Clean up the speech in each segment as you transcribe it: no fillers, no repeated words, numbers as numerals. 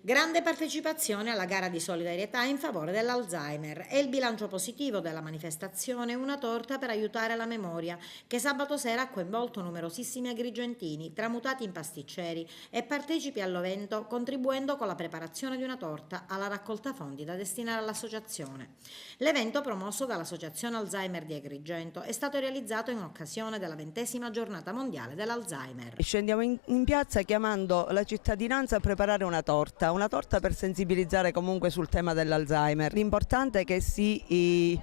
Grande partecipazione alla gara di solidarietà in favore dell'Alzheimer e il bilancio positivo della manifestazione Una torta per aiutare la memoria, che sabato sera ha coinvolto numerosissimi agrigentini, tramutati in pasticceri e partecipi all'evento, contribuendo con la preparazione di una torta alla raccolta fondi da destinare all'associazione. L'evento, promosso dall'Associazione Alzheimer di Agrigento, è stato realizzato in occasione della 20ª giornata mondiale dell'Alzheimer. Scendiamo in piazza chiamando la cittadinanza a preparare una torta per sensibilizzare comunque sul tema dell'Alzheimer. L'importante è che si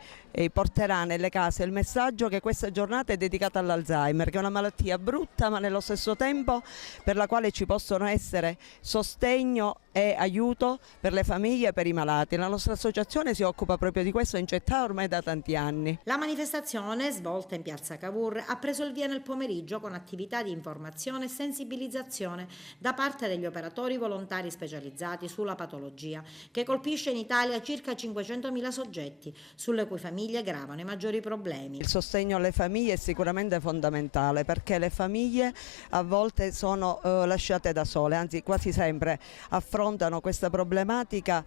porterà nelle case il messaggio che questa giornata è dedicata all'Alzheimer, che è una malattia brutta ma nello stesso tempo per la quale ci possono essere sostegno e aiuto per le famiglie e per i malati. La nostra associazione si occupa proprio di questo in città ormai da tanti anni. La manifestazione, svolta in piazza Cavour, ha preso il via nel pomeriggio con attività di informazione e sensibilizzazione da parte degli operatori volontari specializzati sulla patologia, che colpisce in Italia circa 500.000 soggetti, sulle cui famiglie gravano i maggiori problemi. Il sostegno alle famiglie è sicuramente fondamentale, perché le famiglie a volte sono lasciate da sole, anzi quasi sempre affrontano questa problematica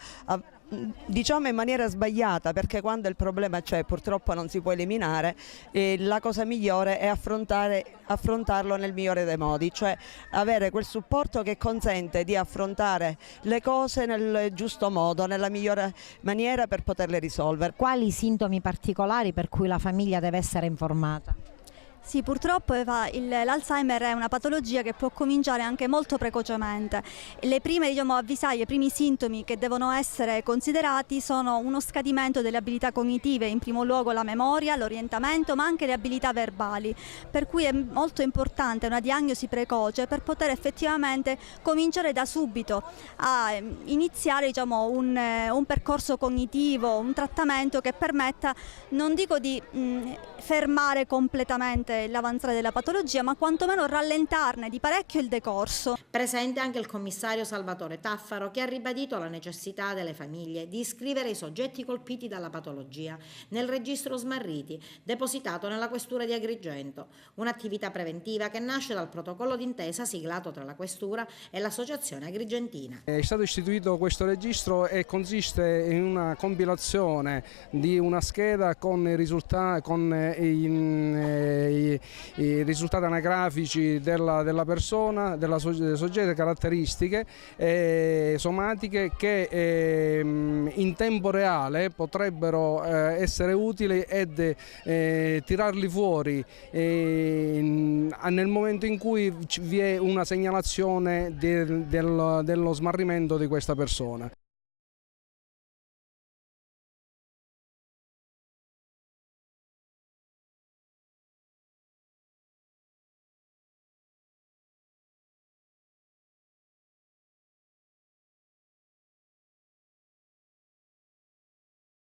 diciamo in maniera sbagliata, perché quando il problema c'è purtroppo non si può eliminare, la cosa migliore è affrontarlo nel migliore dei modi, cioè avere quel supporto che consente di affrontare le cose nel giusto modo, nella migliore maniera per poterle risolvere. Quali sintomi particolari per cui la famiglia deve essere informata? Sì, purtroppo l'Alzheimer è una patologia che può cominciare anche molto precocemente. Le prime avvisaglie, i primi sintomi che devono essere considerati sono uno scadimento delle abilità cognitive, in primo luogo la memoria, l'orientamento, ma anche le abilità verbali, per cui è molto importante una diagnosi precoce per poter effettivamente cominciare da subito a iniziare un percorso cognitivo, un trattamento che permetta, non dico di fermare completamente l'avanzare della patologia, ma quantomeno rallentarne di parecchio il decorso. Presente anche il commissario Salvatore Taffaro, che ha ribadito la necessità delle famiglie di iscrivere i soggetti colpiti dalla patologia nel registro smarriti depositato nella questura di Agrigento, un'attività preventiva che nasce dal protocollo d'intesa siglato tra la questura e l'associazione agrigentina. È stato istituito questo registro e consiste in una compilazione di una scheda con i risultati anagrafici della persona, della soggetto, caratteristiche somatiche che in tempo reale potrebbero essere utili ed tirarli fuori nel momento in cui vi è una segnalazione dello smarrimento di questa persona.